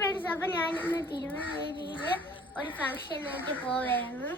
Friends, അപ്പോൾ ഞാനിന്ന് തിരുവനന്തപുരത്തിൽ ഒരു ഫംഗ്ഷനായിട്ട് പോവുകയാണ്.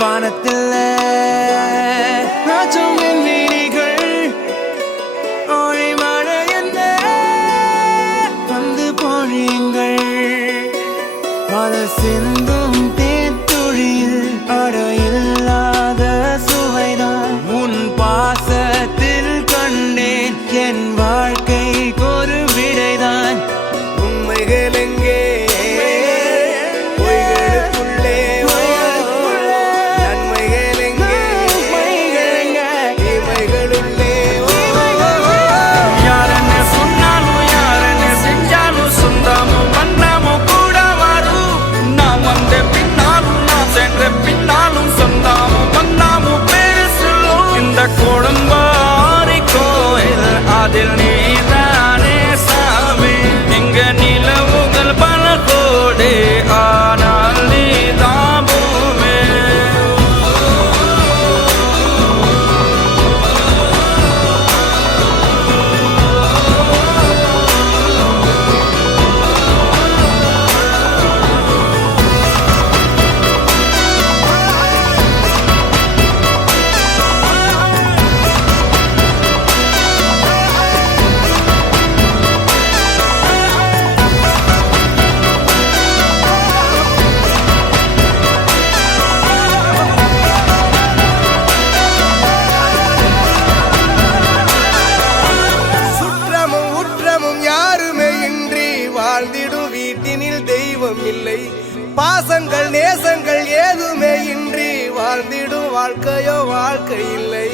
வானத்தில் ராஜமின் வீதிகள் ஒளி மழை என்ன வந்து பொழியுங்கள். பல சிந்தும் தேத்துழியில் அடையில்லாத சுவைதான் உன் பாசத்தில் கண்டேன். என் வாழ்க்கைக்கு ஒரு விடைதான். உண்மைகள் எங்கே வீட்டினில் தெய்வம் இல்லை. பாசங்கள் நேசங்கள் ஏதுமே இன்றி வாழ்ந்திடும் வாழ்க்கையோ வாழ்க்கை இல்லை.